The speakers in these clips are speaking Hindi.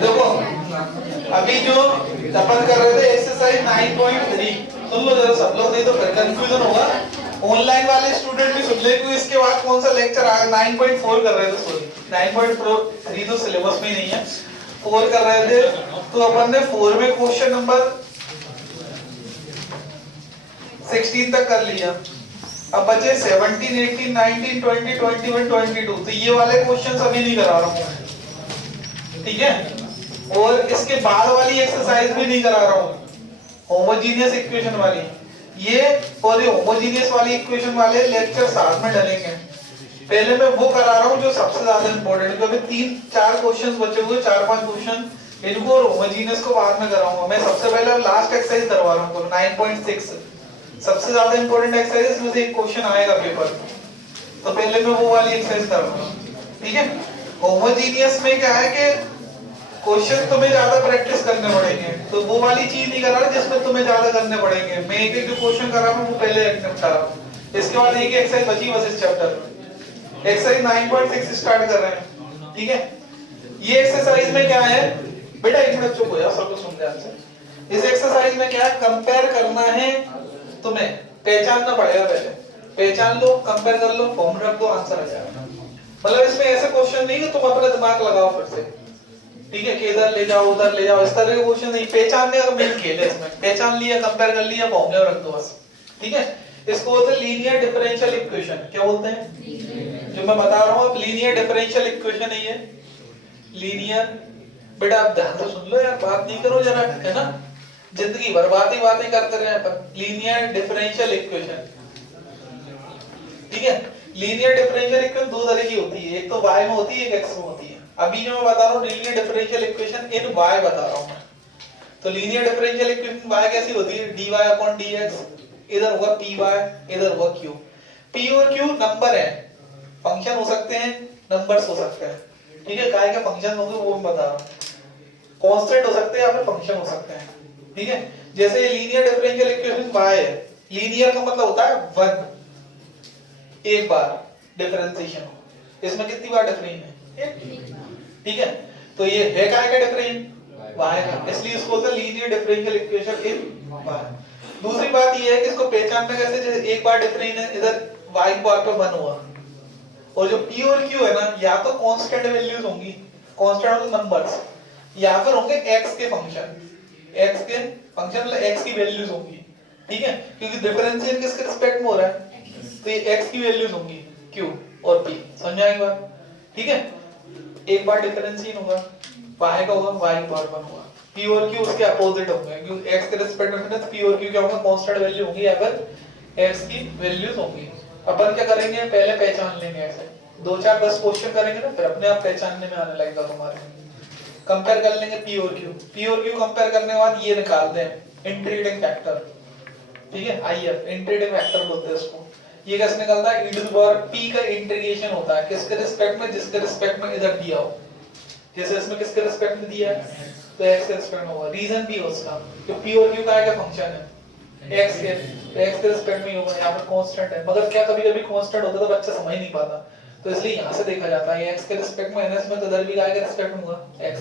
देखो अभी जो अपन कर रहे थे एक्सरसाइज 9.3 सुन लो जरा सब लोग, नहीं तो फिर कंफ्यूजन होगा। ऑनलाइन वाले स्टूडेंट भी सुन ले कि इसके बाद कौन सा लेक्चर आ 9.4 कर रहे थे, सॉरी 9.3 तो सिलेबस में ही नहीं है, 4 कर रहे थे। तो अपन ने 4 में क्वेश्चन नंबर 16 तक कर लिया। अब बचे 17, 18, 19, 20, 21, 22। तो ये वाले क्वेश्चन अभी नहीं करा रहा हूँ, ठीक है। और इसके बाद वाली एक्सरसाइज भी नहीं करा रहा हूँ, होमोजीनियस इक्वेशन वाली। ये और ये होमोजीनियस वाली इक्वेशन वाले लेक्चर साथ में डलेंगे। पहले मैं वो करा रहा हूँ जो सबसे ज्यादा इंपॉर्टेंट, क्योंकि 3-4 क्वेश्चन बचे हुए, 4-5 क्वेश्चन, इनको और होमोजीनियस को बाद में कराऊंगा। मैं सबसे पहले लास्ट एक्सरसाइज करवा रहा हूँ 9.6, सबसे ज्यादा इंपॉर्टेंट एक्सरसाइज, इसमें से एक क्वेश्चन आएगा पेपर, तो पहले मैं वो वाली एक्सरसाइज करूंगा, ठीक है। होमोजीनियस में क्या है कि क्वेश्चन तुम्हें ज्यादा प्रैक्टिस करने पड़ेंगे, तो वो वाली चीज नहीं कर रहा जिसमें तुम्हें ज्यादा करने पड़ेंगे। मैं एक एक जो क्वेश्चन कर रहा हूँ वो पहले निपटा रहा हूँ। इसके बाद एक एक्सरसाइज बची बस इस चैप्टर में। एक्सरसाइज 9.6 स्टार्ट कर रहे हैं, ठीक है। ये एक्सरसाइज में क्या है बेटा, एक मिनट चुप हो जाओ, सब कुछ सुन ध्यान से। इस एक्सरसाइज में क्या है, कंपेयर करना है तुम्हें, पहचानना पड़ेगा। पहले पहचान लो, कंपेयर कर लो, फॉर्म रख दो, आंसर आ जाएगा। मतलब इसमें ऐसे क्वेश्चन नहीं कि तुम अपना दिमाग लगाओ फिर से, ठीक है, कि इधर ले जाओ उधर ले जाओ, इस तरह के क्वेश्चन नहीं। पहचानने का मेन खेल है इसमें, पहचान लिया, कंपेयर कर लिया, फॉर्मूला रख दो बस, ठीक है। इसको बोलते हैं लीनियर डिफरेंशियल इक्वेशन। क्या बोलते हैं जो मैं बता रहा हूँ, अब लीनियर डिफरेंशियल इक्वेशन है ये, लीनियर। बेटा आप ध्यान से सुन लो यार, बात नहीं करो जरा, है ना, जिंदगी भर बातें करते रहे अपन। लीनियर डिफरेंशियल इक्वेशन, ठीक है। लीनियर डिफरेंशियल इक्वेशन दो तरह की होती है, एक तो y में होती है, एक x में होती है। अभी जो मैं बता रहा हूँ linear differential equation in y बता रहा हूँ मैं। तो लीनियर डिफरेंशियल इक्वेशन y कैसी होती है, dy/dx, इधर होगा py, इधर होगा q। p और q नंबर है, फंक्शन हो सकते हैं, नंबर्स हो सकते हैं, ठीक है। काय के फंक्शन होंगे वो मैं बता रहा हूँ, कांस्टेंट हो सकते हैं या फिर फंक्शन हो सकते हैं, ठीक है। जैसे लीनियर डिफरेंशियल इक्वेशन y है, लीनियर का मतलब होता है 1, एक बार डिफरेंशिएशन हो। इसमें कितनी बार डिफरेंट है, ठीक है। तो ये है काय का डिफरेंट, y का, इसलिए इसको बोलते हैं linear differential equation in y। दूसरी बात ये है कि इसको पहचानना कैसे, जैसे एक बार डिफरेंट है, इधर y बार पे 1 हुआ, और जो p और q है ना, या तो कांस्टेंट वैल्यूज होंगी, कांस्टेंट मतलब नंबर्स, या फिर होंगे x के फंक्शन, x के फंक्शन मतलब x की वैल्यूज होंगी, ठीक है। क्योंकि डिफरेंशिएशन किसके रिस्पेक्ट में हो रहा है, तो ये x की वैल्यूज होंगी q और p, समझ आएगा, ठीक है। एक बार डिफरेंशिएशन होगा, y का होगा, y बार 1 होगा, p और q उसके अपोजिट होंगे, क्योंकि x के रिस्पेक्ट में p और q क्या होंगे, कांस्टेंट वैल्यू होंगी या फिर x की वैल्यूज होंगी। अपन क्या करेंगे, पहले पहचान लेंगे, ऐसे 2-4-10 क्वेश्चन करेंगे ना, फिर अपने आप पहचानने में आने लगेगा तुम्हारे। कंपेयर कर लेंगे p और q कंपेयर करने के बाद ये निकाल दें इंटीग्रेटिंग फैक्टर, ठीक है, IF इंटीग्रेटिंग फैक्टर बोलते हैं इसको। ये कैसे निकलता है, e to the power p का इंटीग्रेशन होता है किसके रिस्पेक्ट में, जिसके रिस्पेक्ट में इधर दिया हो। जैसे इसमें किसके रिस्पेक्ट में दिया है, तो x के रिस्पेक्ट में होगा। रीजन भी है उसका, तो p और q का क्या फंक्शन है, x के, तो x के रिस्पेक्ट में होगा, यहाँ पर कांस्टेंट है। मगर क्या कभी-कभी कांस्टेंट होता है तो बच्चा समझ नहीं पाता, तो इसलिए यहाँ से देखा जाता है x के रिस्पेक्ट में है ना, इसमें तो इधर भी काय के रिस्पेक्ट में होगा, x।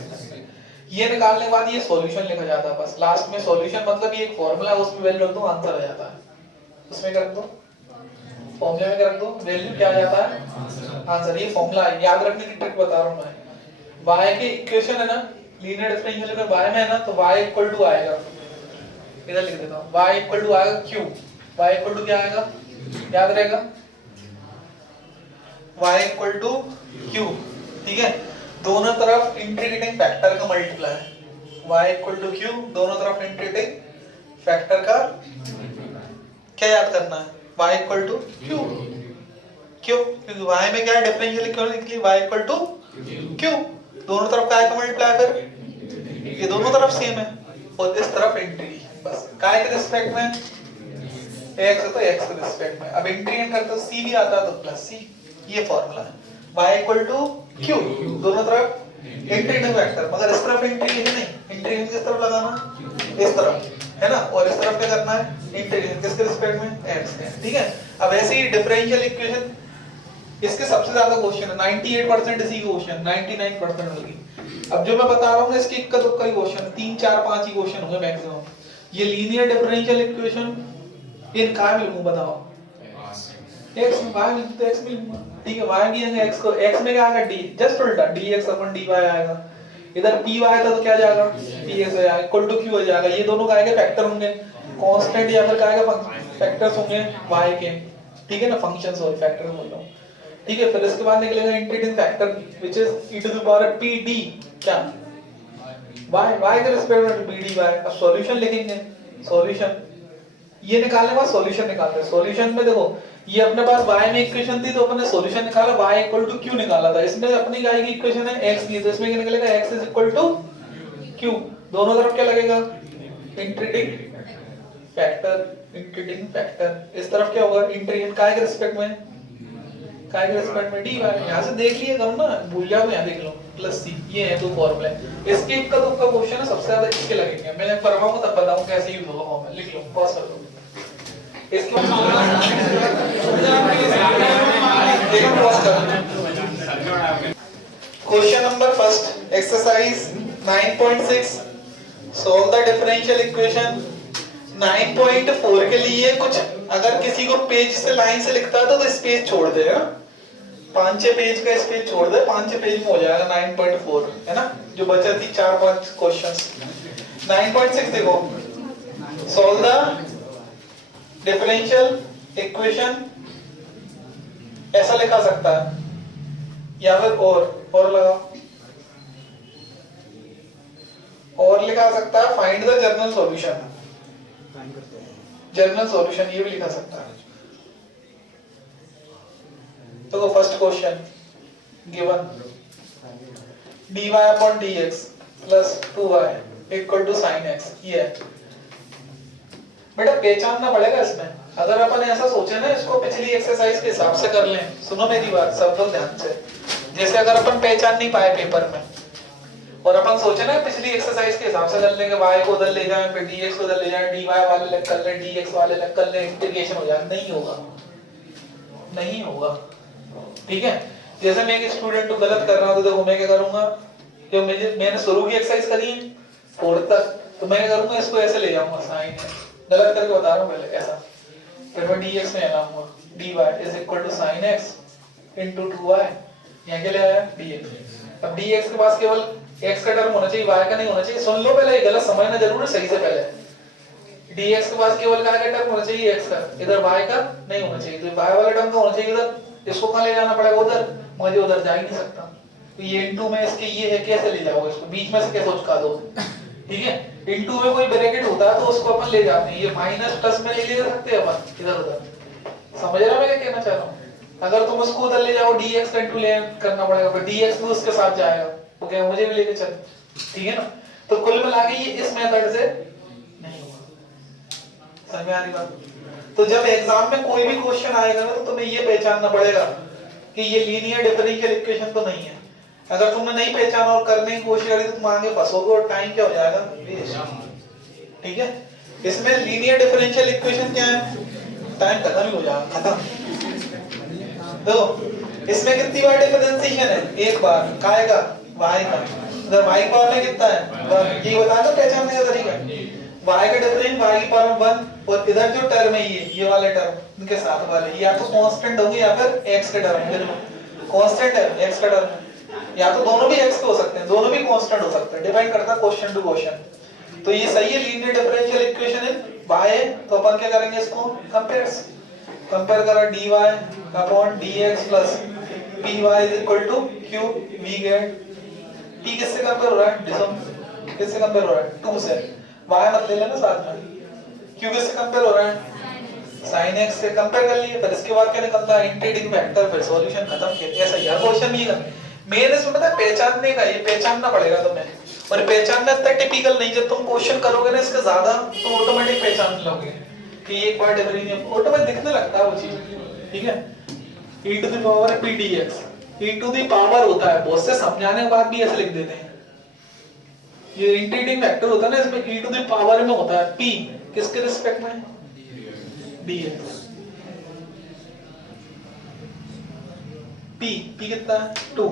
ये निकालने के बाद ये सॉल्यूशन लिखा जाता है, बस लास्ट में सॉल्यूशन मतलब ये एक फार्मूला है, उसमें वैल्यू रख दो, आंसर आ जाता है। उसमें क्या रख दो, फॉर्मूले में क्या रख दो, वैल्यू क्या आ जाता है, आंसर। ये फॉर्मूला है, याद रखने की ट्रिक बता रहा हूं मैं। y की इक्वेशन है ना, लीनियर डिफरेंशियल अगर y में है ना, तो y इक्वल टू आएगा, इधर लिख देता हूं, y इक्वल टू आएगा q, y इक्वल टू क्या आएगा, याद रहेगा, y इक्वल टू q, ठीक है। दोनों तरफ इंटीग्रेटिंग फैक्टर का multiply, y equal to q, दोनों तरफ इंटीग्रेटिंग फैक्टर का क्या याद करना है, y इक्वल टू q। क्यों, क्योंकि y में क्या है, डिफरेंशियल इक्वेशन के लिए y इक्वल टू q, दोनों तरफ काय का मल्टीप्लाई, फिर ये दोनों तरफ सेम है, और इस तरफ इंटीग्रेशन, बस काय के रिस्पेक्ट में, x है तो x के रिस्पेक्ट में। अब इंटीग्रेट करते तो c भी आता है तो प्लस c, ये फार्मूला है। y इक्वल टू q, दोनों तरफ इंटीग्रेटिंग फैक्टर, मगर इस तरफ इंटीग्रेशन नहीं, इंटीग्रेशन किस तरफ लगाना, इस तरफ, है ना, और इस तरफ क्या करना है, इंटीग्रेशन किसके रिस्पेक्ट में, x के, ठीक है। अब ऐसे ही डिफरेंशियल इक्वेशन इसके सबसे ज्यादा क्वेश्चन है 98% इसी क्वेश्चन 99% होगी। अब जो मैं बता रहा हूँ इसके इक्का दुक्का ही क्वेश्चन 3 4 5 ही क्वेश्चन होंगे मैक्सिमम। ये लीनियर डिफरेंशियल इक्वेशन इन का भी लूंगा बताओ x में y में तो x में लूंगा ठीक है y भी x को x में क्या आएगा d जस्ट उल्टा dx अपन dy आएगा इधर py था तो क्या जाएगा px हो जाएगा इक्वल टू q हो जाएगा। ये दोनों का आएगा फैक्टर होंगे कांस्टेंट या फिर क्या आएगा फैक्टर्स होंगे y के ठीक है ना फंक्शंस और फैक्टर बोल रहा हूं ठीक है। फिर इसके बाद निकलेगा integrating factor which is e to the power pd क्या y के रिस्पेक्ट में pdy। अब सॉल्यूशन लिखेंगे सॉल्यूशन ये निकालने बाद सॉल्यूशन निकालते हैं। सॉल्यूशन में देखो ये अपने पास y में इक्वेशन थी तो अपन ने सॉल्यूशन निकाला y इक्वल टू q निकाला था। इसमें अपनी y की इक्वेशन है x की तो इसमें क्या निकलेगा x is equal to q। दोनों तरफ क्या लगेगा इंटीग्रेटिंग फैक्टर इस तरफ क्या होगा इंटीग्रेट काय के रिस्पेक्ट में dy। यहां से देख लिए करो ना भूल जाओ यहां देख लो प्लस c ये है दो फार्मूले। इसके इक्का दुक्का क्वेश्चन है सबसे ज्यादा इसके लगेंगे। मैं करवाऊंगा तब बताऊं कैसे यूज होगा फॉर्मूला लिख लो पॉज कर लो इसके question number first exercise 9.6 solve the differential equation. 9.4 के लिए कुछ अगर किसी को पेज से लाइन से लिखता है तो स्पेस छोड़ देगा 5-6 पेज का स्पेस छोड़ दे 5-6 पेज में हो जाएगा 9.4 है ना जो बचा थी 4-5 क्वेश्चंस। 9.6 देखो सॉल्व द डिफरेंशियल इक्वेशन ऐसा लिखा सकता है या फिर और लगा और लिखा सकता है find the general solution. General solution ये भी लिखा सकता है। तो first question given dy upon dx plus 2y equal to sin x ये है। बेटा पहचानना पड़ेगा इसमें। अगर अपन ऐसा सोचे ना इसको पिछली एक्सरसाइज के हिसाब से कर लें सुनो मेरी बात सब लोग ध्यान से। जैसे अगर अपन पहचान नहीं पाए पेपर में और अपन सोचे ना पिछली एक्सरसाइज के हिसाब से कर लेंगे y को उधर ले जाएं फिर dx को उधर ले जाएं dy वाले अलग कर लें dx वाले अलग कर लें इंटीग्रेशन हो जाए नहीं होगा ठीक है। जैसे मैं एक स्टूडेंट को गलत कर रहा हूं तो देखो मैं क्या करूंगा कि मैंने शुरू की एक्सरसाइज करी है 4 तक तो मैं क्या करूंगा इसको ऐसे ले जाऊंगा साइन गलत करके बता रहा हूं पहले ऐसा फिर मैं dx में लाऊंगा dy is equal to sin x into 2y यहां क्या ले आया dx। अब dx के पास केवल x का टर्म होना चाहिए y का नहीं होना चाहिए। सुन लो पहले ये गलत समझना जरूर है सही से पहले dx के पास केवल y का टर्म होना चाहिए x का इधर y का नहीं होना चाहिए तो y वाला टर्म का होना चाहिए इधर इसको कहां ले जाना पड़ेगा उधर मुझे उधर जा ही नहीं सकता तो ये इनटू में इसके ये है कैसे ले जाओगे इसको बीच में से कैसे चिपका दो ठीक है। इनटू में कोई ब्रैकेट होता है तो उसको अपन ले जाते हैं ये माइनस प्लस में नहीं ले सकते अपन इधर उधर समझ रहे हो मैं क्या कहना चाह रहा हूं। अगर तुम उसको उधर ले जाओ dx का इनटू ले करना पड़ेगा फिर dx भी उसके साथ जाएगा तो क्या मुझे भी लेके चल ठीक है ना। तो कुल मिला के ये इस मेथड से नहीं होगा समझ में आ रही बात। तो जब एग्जाम में कोई भी क्वेश्चन आएगा ना तो तुम्हें ये पहचानना पड़ेगा कि ये लीनियर डिफरेंशियल इक्वेशन तो नहीं है। अगर तुमने नहीं पहचाना और करने की कोशिश करी तो तुम आगे फंसोगे और टाइम क्या हो जाएगा वेस्ट ठीक है। इसमें लीनियर डिफरेंशियल इक्वेशन क्या है टाइम खत्म ही हो जाएगा खत्म। तो इसमें कितनी बार डिफरेंशिएशन है एक बार काय का y का इधर y का पावर में कितना है ये बता दो पहचानने का तरीका y का डिफरेंस y की पावर में 1 और इधर जो टर्म है ये वाले टर्म इनके साथ वाले या तो कांस्टेंट होंगे या फिर x का टर्म बिल्कुल कांस्टेंट है x का टर्म या तो दोनों भी x के हो सकते हैं दोनों भी कांस्टेंट हो सकते हैं डिपेंड करता है क्वेश्चन टू क्वेश्चन। तो ये सही है लीनियर डिफरेंशियल इक्वेशन है y तो अपन क्या करेंगे इसको कंपेयर करा dy upon dx plus py is equal to q we get p किससे कंपेयर हो रहा है डिसम किससे कंपेयर हो रहा है 2 से y मत ले लेना साथ में q किससे कंपेयर हो रहा है sin x से कंपेयर कर लिए फिर इसके बाद क्या निकलता है इंटीग्रेटिंग फैक्टर फिर सॉल्यूशन खत्म किया ऐसा यार क्वेश्चन नहीं है। मेरे से पता है पहचानने का ये पहचानना पड़ेगा तुम्हें और पहचानना इतना टिपिकल नहीं जब तुम क्वेश्चन करोगे ना इसका ज्यादा तो ऑटोमेटिक पहचान लोगे कि एक बार डिफरेंशियल ऑटोमेटिक दिखने लगता है वो चीज ठीक है। e to the power p dx e to the power होता है बहुत से समझाने के बाद भी ऐसे लिख देते हैं ये इंटीग्रेटिंग फैक्टर होता है ना इसमें e टू द पावर में होता है p किसके रिस्पेक्ट में dx p कितना है 2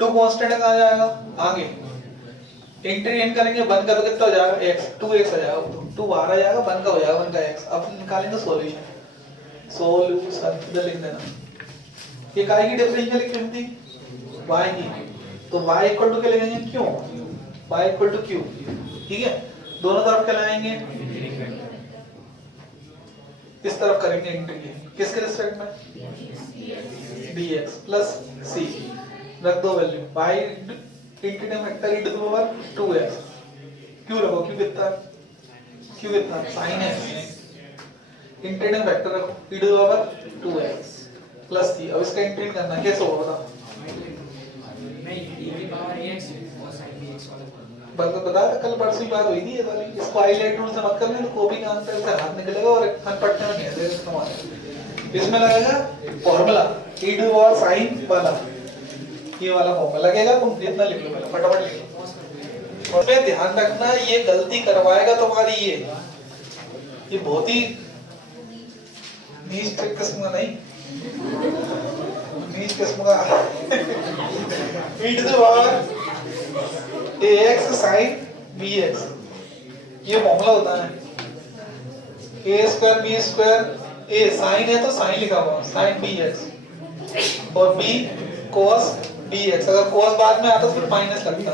कांस्टेंट है, कहाँ जाएगा आगे, इंटीग्रेट करेंगे 1 का तो कितना हो जाएगा x, 2x आ जाएगा, 2 बाहर आ जाएगा, 1 का हो जाएगा 1 का x। अब निकालेंगे सॉल्यूशन इधर लिख देना। ये काय की डिफरेंशियल इक्वेशन थी y की, तो y इक्वल टू क्या लिखेंगे q, y equal to q, ठीक है। दोनों तरफ क्या लगाएंगे, इस तरफ करेंगे इंटीग्रेट, किसके रिस्पेक्ट में dx प्लस c, रख दो value y integrate vector e to the power 2x, q रखो, q कितना sin x, इंटीग्रेट वेक्टर रखो e to the power 2x plus c। अब इसका इंटीग्रेट करना है, कैसे होगा बताओ, बता कल परसों ही बात हुई थी ये वाली, इसको हाईलाइट रूल से मत करना तो कॉपी का आंसर से हाथ निकलेगा और अनपढ़ में नहीं है तुम्हारे। इसमें लगेगा formula e to power sin वाला, ये वाला फॉर्मूला लगेगा, तुम इतना लिख लो पहले फटाफट लिख लो। और पे ध्यान रखना ये गलती करवाएगा तुम्हारी, ये बहुत ही नीच किस्म का नहीं, नीच किस्म का e to the power ax sin bx, ये फॉर्मूला होता है a square b square, a sin है तो sin लिखा हुआ sin bx और b cos bx, अगर cos बाद में आता तो फिर माइनस लगता।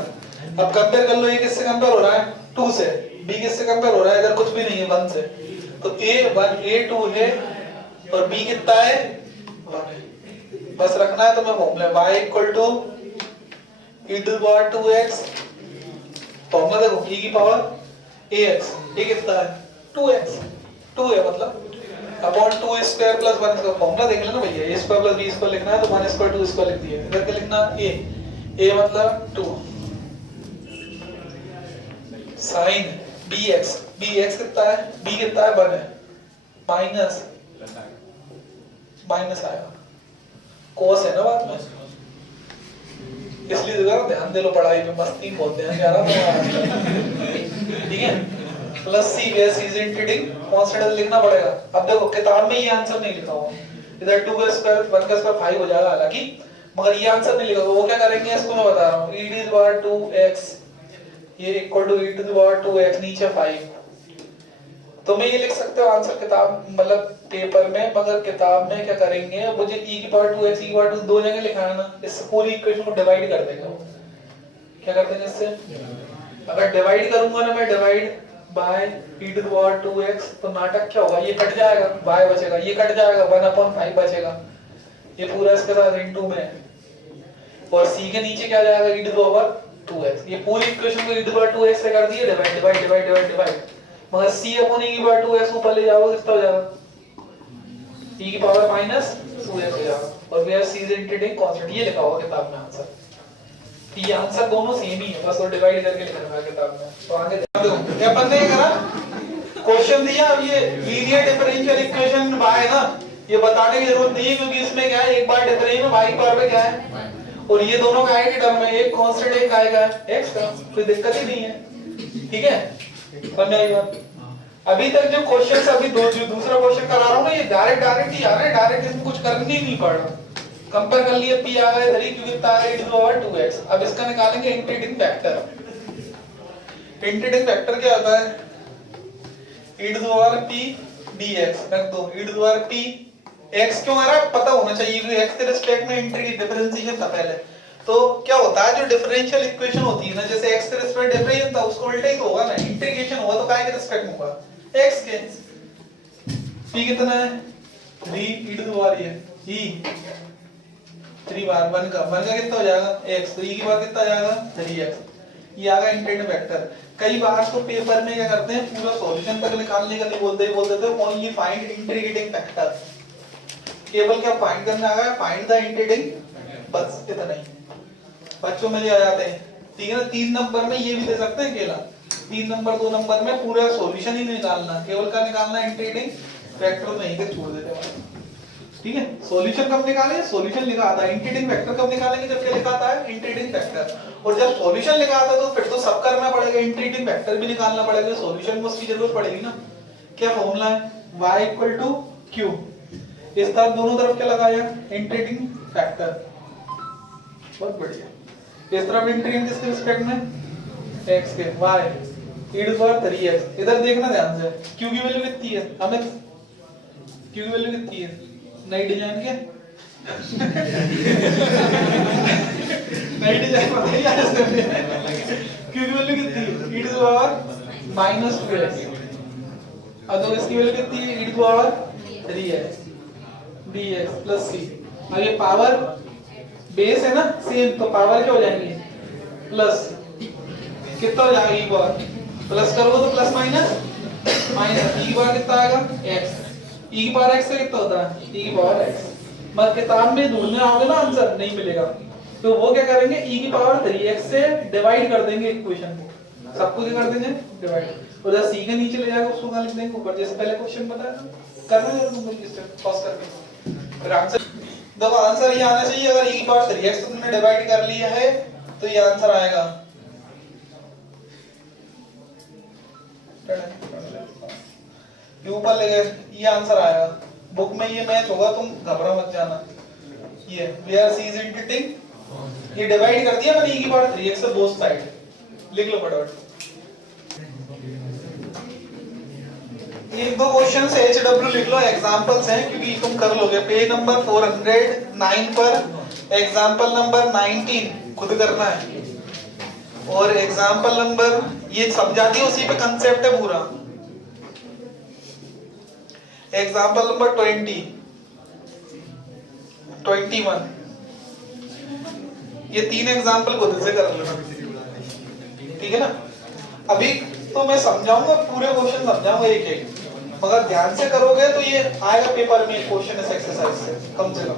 अब कंपेयर कर लो, ये किससे कंपेयर हो रहा है 2 से, b किससे कंपेयर हो रहा है इधर कुछ भी नहीं है 1 से, तो a1 a2 है और b कितना है 1, बस रखना है तुम्हें formula y equal to e to the power 2x, formula देखो e की पावर ax, ये कितना है 2x, 2 है मतलब अपॉन 2 स्क्वायर प्लस 1 का फॉर्मूला देख लेना भैया, a square plus b square लिखना है तो 1 स्क्वायर 2 स्क्वायर लिख दिया, इधर क्या लिखना a मतलब 2 sin bx, bx कितना है b कितना है 1 है, माइनस आएगा, cos है ना बाद में, इसलिए जरा ध्यान दे लो पढ़ाई में, मस्ती बहुत ध्यान जा रहा है, ठीक है। Plus C base is integrating constant लिखना पड़ेगा। अब देखो किताब में ये आंसर नहीं लिखा हुआ, इधर 2 का स्क्वायर 1 का स्क्वायर 5 हो जाएगा हालांकि, मगर ये आंसर नहीं लिखा हुआ। वो क्या करेंगे इसको मैं बता रहा हूं, e to the power 2x ये equal to e to the power 2x नीचे 5, तो मैं ये लिख सकते हो आंसर किताब मतलब पेपर में, मगर किताब में क्या करेंगे, मुझे e की पावर 2x e की पावर 2 दो जगह लिखा है ना, इससे पूरी इक्वेशन को डिवाइड कर देंगे। क्या करते हैं इससे, अगर डिवाइड करूंगा ना मैं, divide by e to the power 2x, तो नाटक क्या होगा, ये कट जाएगा y बचेगा, ये कट जाएगा 1/5 बचेगा, ये पूरा इसके साथ इनटू में, और c के नीचे क्या जाएगा e to the power 2x, ये पूरी इक्वेशन को e to the power 2x से कर दिए divide divide divide divide divide, मगर c अपॉन e की पावर 2x ऊपर ले जाओगे कितना हो जाएगा e की पावर माइनस 2x हो जाएगा, और where c is integrating constant, ये लिखा होगा किताब में आंसर। ये आंसर दोनों सेम ही है, बस वो डिवाइड करके लिखना है किताब में। तो आगे देखो क्या अपन ने करा, क्वेश्चन दिया, अब ये लीनियर डिफरेंशियल इक्वेशन y है ना, ये बताने की जरूरत नहीं है क्योंकि इसमें क्या है, एक बार डिफरेंशियल y की पावर पे क्या है, और ये दोनों का एक टर्म है, एक कांस्टेंट एक आएगा x का, कोई दिक्कत ही नहीं है, ठीक है। समझ आई बात। अभी तक जो क्वेश्चन अभी जो दूसरा क्वेश्चन करा रहा हूं ना, ये डायरेक्ट ही आ रहा है, डायरेक्ट इसमें कुछ करने ही नहीं पड़ रहा। कंपेयर कर लिए p आ गया इधर ही क्योंकि इतना है e to the power 2x। अब इसका निकालेंगे इंटीग्रेटिंग फैक्टर। इंटीग्रेटिंग फैक्टर क्या होता है, e to the power p dx रख दो, e to the power p x क्यों आ रहा है पता होना चाहिए क्योंकि x के रिस्पेक्ट में इंटीग्रेट डिफरेंशिएशन था पहले। तो क्या होता है जो डिफरेंशियल इक्वेशन होती है ना, जैसे x के रिस्पेक्ट डिफरेंशियल था उसको उल्टा ही तो होगा ना, इंटीग्रेशन होगा तो काय के रिस्पेक्ट में होगा, x के। p कितना है 3 e टू द पावर ये e 3 बार 1 का कितना हो जाएगा x, तो e की बार कितना आ जाएगा 3x, ये आ गया इंटीग्रेटिंग फैक्टर। कई बार तो पेपर में क्या करते हैं पूरा सॉल्यूशन तक निकालने का नहीं बोलते, बोल देते हैं ओनली फाइंड इंटीग्रेटिंग फैक्टर, केवल क्या फाइंड करना आ गया, फाइंड द इंटीग्रेटिंग, बस इतना ही बच्चों में आ जाते हैं, ठीक है ना। 3 नंबर में ये भी दे सकते हैं अकेला, 3 नंबर 2 नंबर में पूरा सॉल्यूशन ही नहीं निकालना, केवल का निकालना इंटीग्रेटिंग फैक्टर, नहीं के छोड़ देते हैं, ठीक है। सॉल्यूशन कब निकालेंगे, सॉल्यूशन लिखा आता है, इंटीग्रेटिंग फैक्टर कब निकालेंगे जब क्या लिखा आता है इंटीग्रेटिंग फैक्टर, और जब सॉल्यूशन लिखा आता है तो फिर तो सब करना पड़ेगा, इंटीग्रेटिंग फैक्टर भी निकालना पड़ेगा, सॉल्यूशन में उसकी जरूरत पड़ेगी ना। क्या फॉर्मूला है y q इस तरफ दोनों तरफ क्या लगाया, इंटीग्रेटिंग फैक्टर, बहुत बढ़िया। इस तरफ इंटीग्रेटिंग किसके रिस्पेक्ट में, x के, y e to power 3x। इधर देखना ध्यान से, q की वैल्यू कितनी है, हमें q की वैल्यू कितनी है, नई डिजाइन के नई डिजाइन बताइए q की वैल्यू कितनी है, e टू पावर -2x। अब तो इसकी वैल्यू कितनी है, e to power 3x dx plus c। अब ये पावर बेस है ना सेम, तो पावर क्या हो जाएंगे, प्लस, कितना हो जाएगा e पावर, प्लस करोगे तो प्लस माइनस माइनस, e की पावर कितना आएगा x, e की पावर x से कितना होता है, e की पावर x। मत किताब में ढूंढने आओगे ना आंसर नहीं मिलेगा, तो वो क्या करेंगे, e की पावर 3x से डिवाइड कर देंगे इक्वेशन को, सबको क्या कर देंगे डिवाइड, और जब c के नीचे ले जाएगा उसको कहां लिख देंगे ऊपर, जैसे पहले क्वेश्चन बताया था, करना है तुम लोग इससे पॉज करके फिर आंसर। देखो आंसर ये आना चाहिए, अगर e की पावर 3x तो तुमने डिवाइड कर लिया है तो ये आंसर आएगा, ये ऊपर ले गए, ये आंसर आएगा। बुक में ये मैच होगा, तुम घबरा मत जाना। ये वेयर सी इज इंटीग्रेटिंग, ये डिवाइड कर दिया मैंने e की पावर 3x से बोथ साइड, लिख लो फटाफट। एक दो क्वेश्चन से HW लिख लो, एग्जांपल्स हैं क्योंकि तुम कर लोगे। पेज नंबर 409 पर एग्जांपल नंबर 19 खुद करना है, और एग्जांपल नंबर ये समझा दिया, उसी पे कंसेप्ट है पूरा। एग्जांपल नंबर 20, 21, ये 3 एग्जांपल खुद से कर लो, ठीक है ना। अभी तो मैं समझाऊंगा, पूरे क्वेश्चन समझाऊंगा एक एक, मगर ध्यान से करोगे तो ये आएगा पेपर में क्वेश्चन इस एक्सरसाइज से कम से कम।